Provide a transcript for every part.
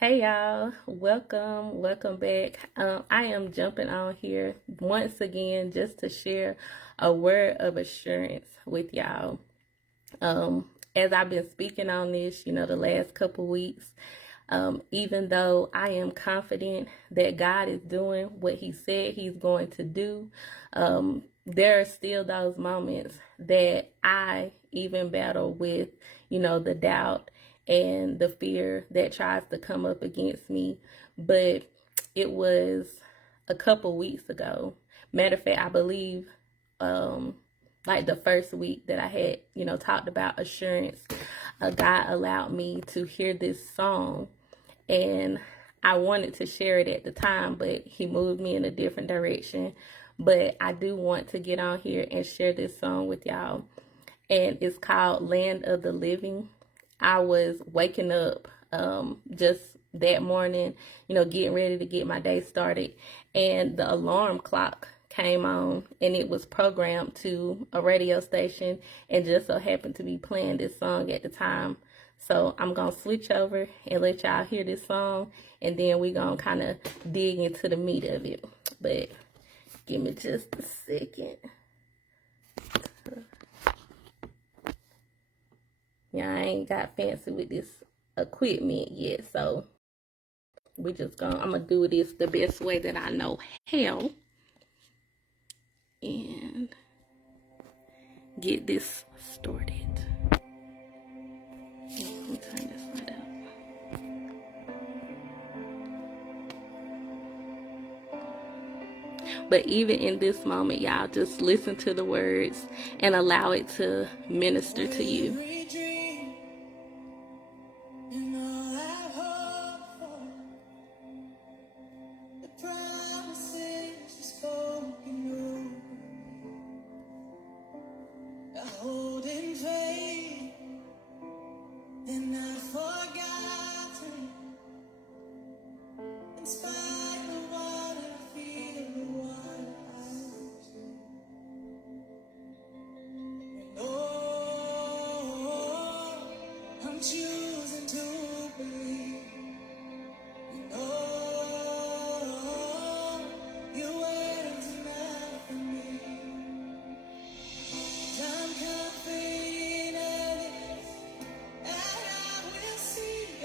Hey y'all, welcome back. I am jumping on here once again just to share a word of assurance with y'all. As I've been speaking on this, the last couple weeks, even though I am confident that God is doing what He said He's going to do, there are still those moments that I even battle with, the doubt and the fear that tries to come up against me. But it was a couple weeks ago. Matter of fact, I believe like the first week that I had, talked about assurance, God allowed me to hear this song, and I wanted to share it at the time, but He moved me in a different direction. But I do want to get on here and share this song with y'all, and it's called Land of the Living. I was waking up just that morning, getting ready to get my day started, and the alarm clock came on, and it was programmed to a radio station, and just so happened to be playing this song at the time. So I'm going to switch over and let y'all hear this song, and then we're going to kind of dig into the meat of it. But give me just a second. Yeah, I ain't got fancy with this equipment yet, so I'm gonna do this the best way that I know how, and get this started. Let me turn this right up. But even in this moment, y'all just listen to the words and allow it to minister to you. Choosing to believe, your words enough for me. I'm confident and I will see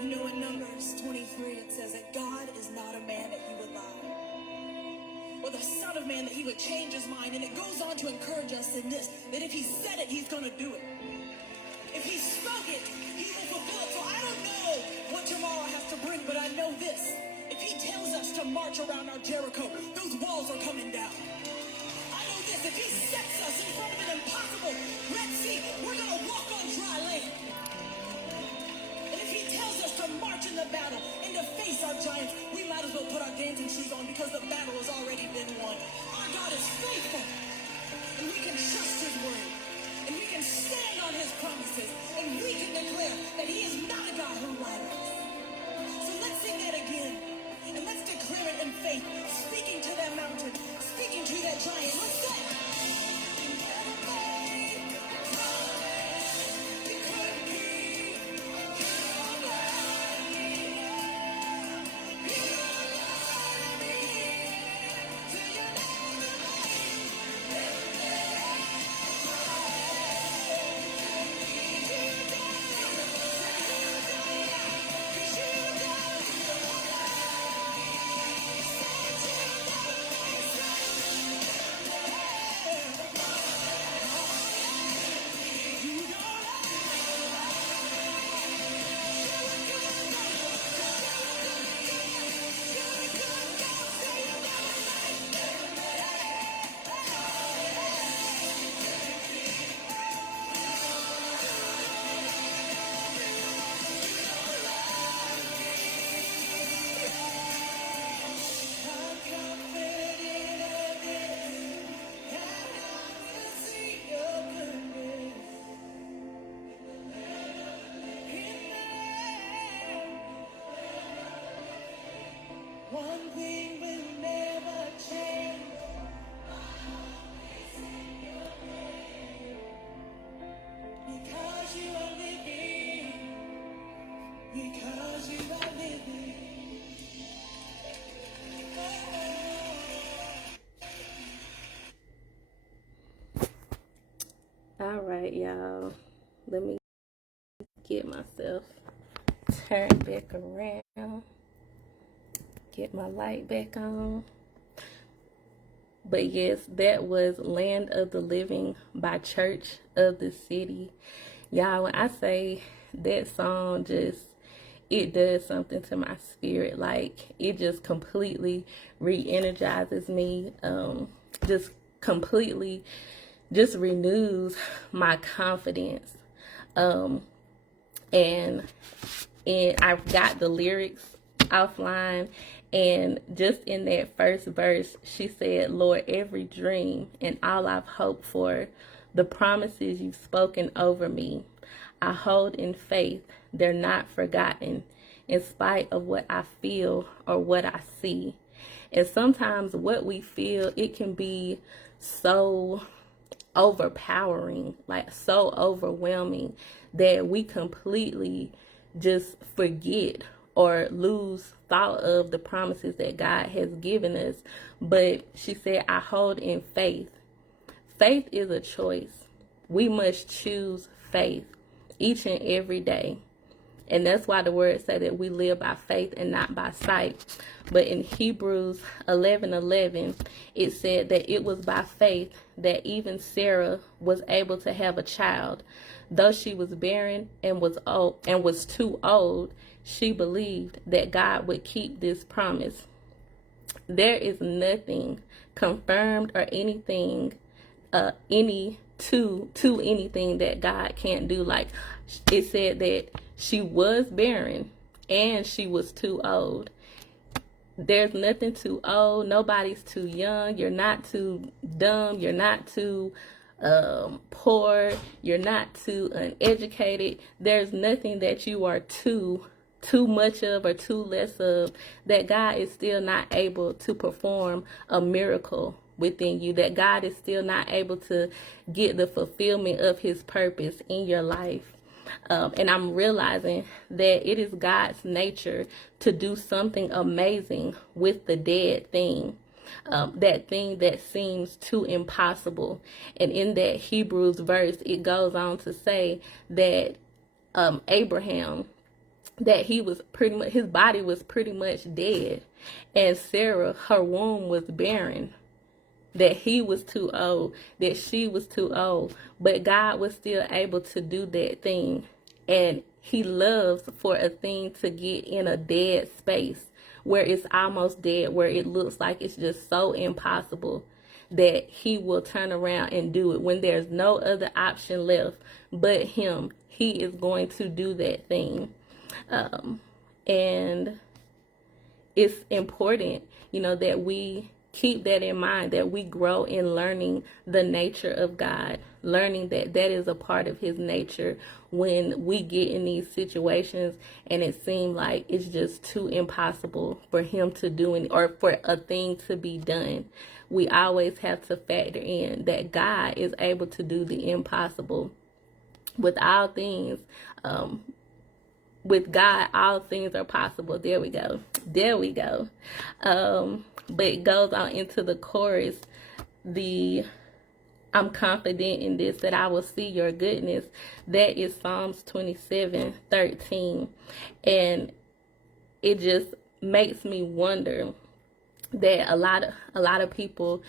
You know, in Numbers 23, it says that God is not a man that he would lie, or the son of man that he would change his mind. And it goes on to encourage us in this, that if he said it, he's going to do it. If he spoke it, he will fulfill it. So I don't know what tomorrow has to bring, but I know this. If he tells us to march around our Jericho, those walls are coming down. I know this. If he sets us in front of an impossible Red Sea, we're going to walk on dry land. And if he tells us to march in the battle and to face our giants, we might as well put our dancing shoes on because the battle has already been won. Our God is faithful, and we can trust his word. And we can stand on his promises, and we can declare that he is not a God who lies. So let's sing that again, and let's declare it in faith, speaking to that mountain, speaking to that giant. Let's say, one thing will never change. Because you are living. Because you are living. All right, y'all. Let me get myself turned back around. Get my light back on. But yes, that was Land of the Living by Church of the City. Y'all, when I say that song it does something to my spirit. Like, it just completely re-energizes me. Just completely just renews my confidence. And I've got the lyrics offline, and just in that first verse, she said, Lord, every dream and all I've hoped for, the promises you've spoken over me, I hold in faith. They're not forgotten, in spite of what I feel or what I see. And sometimes what we feel, it can be so overpowering, like so overwhelming, that we completely just forget or lose thought of the promises that God has given us. But she said, I hold in faith. Faith is a choice. We must choose faith each and every day. And that's why the word said that we live by faith and not by sight. But in Hebrews 11:11, it said that it was by faith that even Sarah was able to have a child. Though she was barren and was old and was too old, she believed that God would keep this promise. There is nothing confirmed or anything anything that God can't do. Like, it said that she was barren and she was too old. There's nothing too old. Nobody's too young. You're not too dumb. You're not too poor. You're not too uneducated. There's nothing that you are too much of or too less of, that God is still not able to perform a miracle within you, that God is still not able to get the fulfillment of his purpose in your life. And I'm realizing that it is God's nature to do something amazing with the dead thing. That thing that seems too impossible. And in that Hebrews verse, it goes on to say that Abraham, that he was pretty much, his body was pretty much dead, and Sarah, her womb was barren, that he was too old, that she was too old, but God was still able to do that thing. And he loves for a thing to get in a dead space where it's almost dead, where it looks like it's just so impossible, that he will turn around and do it. When there's no other option left but him, he is going to do that thing. And it's important, that we keep that in mind, that we grow in learning the nature of God, learning that that is a part of his nature. When we get in these situations and it seems like it's just too impossible for him to do or for a thing to be done, we always have to factor in that God is able to do the impossible. With all things, with God, all things are possible. There we go. But it goes on into the chorus, I'm confident in this, that I will see your goodness. That is Psalms 27:13. And it just makes me wonder that a lot of people,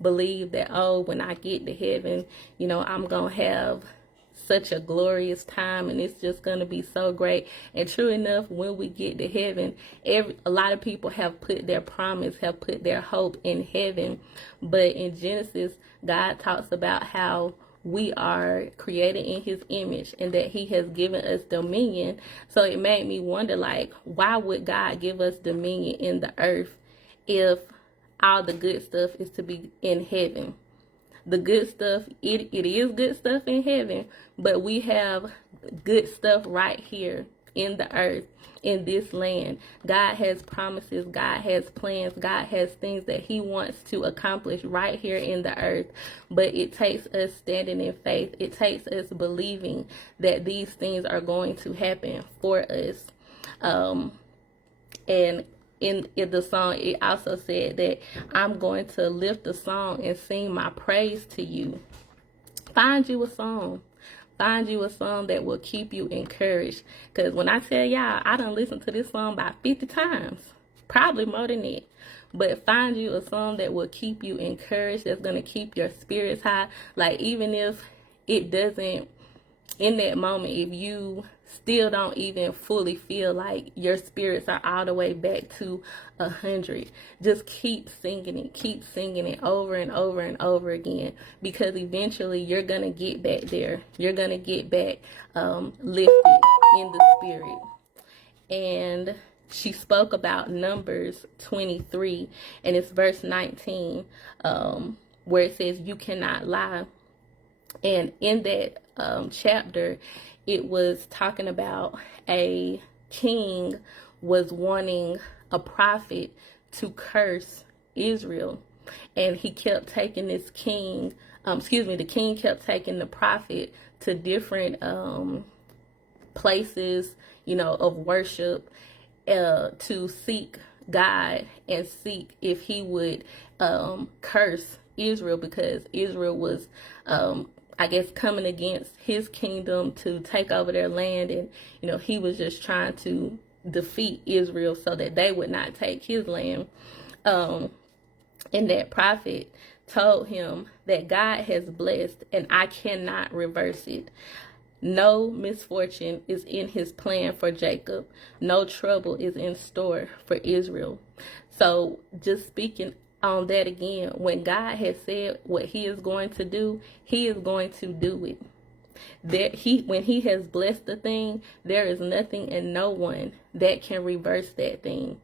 believe that, oh, when I get to heaven, I'm going to have such a glorious time and it's just going to be so great. And true enough, when we get to heaven, a lot of people have put their hope in heaven. But in Genesis, God talks about how we are created in his image and that he has given us dominion. So it made me wonder, like, why would God give us dominion in the earth if all the good stuff is to be in heaven? The good stuff, it is good stuff in heaven, but we have good stuff right here in the earth, in this land. God has promises, God has plans, God has things that he wants to accomplish right here in the earth. But it takes us standing in faith. It takes us believing that these things are going to happen for us. And in the song, it also said that I'm going to lift a song and sing my praise to you. Find you a song. Find you a song that will keep you encouraged. Because when I tell y'all, I done listened to this song about 50 times. Probably more than that. But find you a song that will keep you encouraged, that's going to keep your spirits high. Like, even if it doesn't, in that moment, if you still don't even fully feel like your spirits are all the way back to 100, just keep singing it over and over and over again, because eventually you're gonna get back there. You're gonna get back lifted in the spirit. And she spoke about Numbers 23, and it's verse 19, where it says, you cannot lie. And in that chapter, it was talking about a king was wanting a prophet to curse Israel. And he kept taking the king kept taking the prophet to different places, of worship, to seek God and seek if he would curse Israel, because Israel was coming against his kingdom to take over their land. And, he was just trying to defeat Israel so that they would not take his land. And that prophet told him that God has blessed and I cannot reverse it. No misfortune is in his plan for Jacob. No trouble is in store for Israel. So just speaking on that again, when God has said what he is going to do, he is going to do it. When he has blessed the thing, there is nothing and no one that can reverse that thing.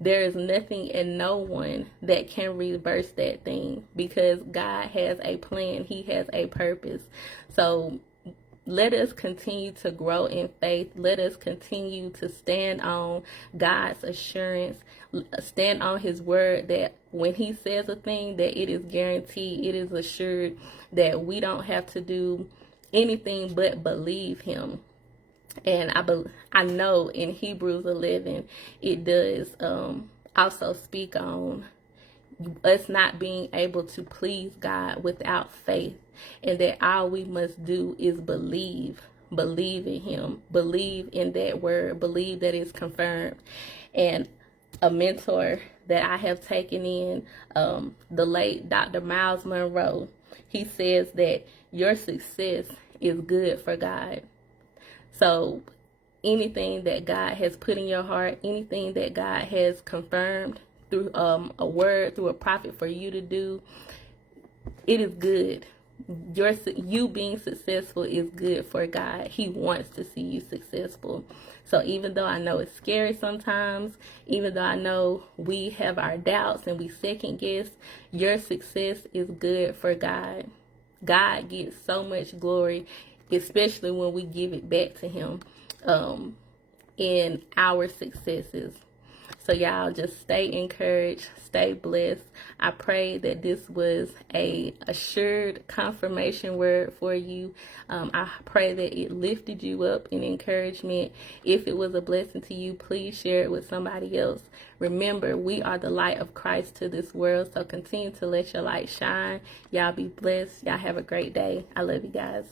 There is nothing and no one that can reverse that thing, because God has a plan. He has a purpose. So let us continue to grow in faith. Let us continue to stand on God's assurance. Stand on his word, that when he says a thing, that it is guaranteed, it is assured, that we don't have to do anything but believe him. And I know in Hebrews 11, it does also speak on us not being able to please God without faith, and that all we must do is believe believe in him, believe in that word, believe that it's confirmed. And a mentor that I have taken in, the late Dr. Miles Monroe, he says that your success is good for God. So anything that God has put in your heart, anything that God has confirmed through a word, through a prophet for you to do, it is good. You being successful is good for God. He wants to see you successful. So even though I know it's scary sometimes, even though I know we have our doubts and we second guess, your success is good for God. God gets so much glory, especially when we give it back to him in our successes. So y'all just stay encouraged, stay blessed. I pray that this was a assured confirmation word for you. I pray that it lifted you up in encouragement. If it was a blessing to you, please share it with somebody else. Remember, we are the light of Christ to this world, so continue to let your light shine. Y'all be blessed. Y'all have a great day. I love you guys.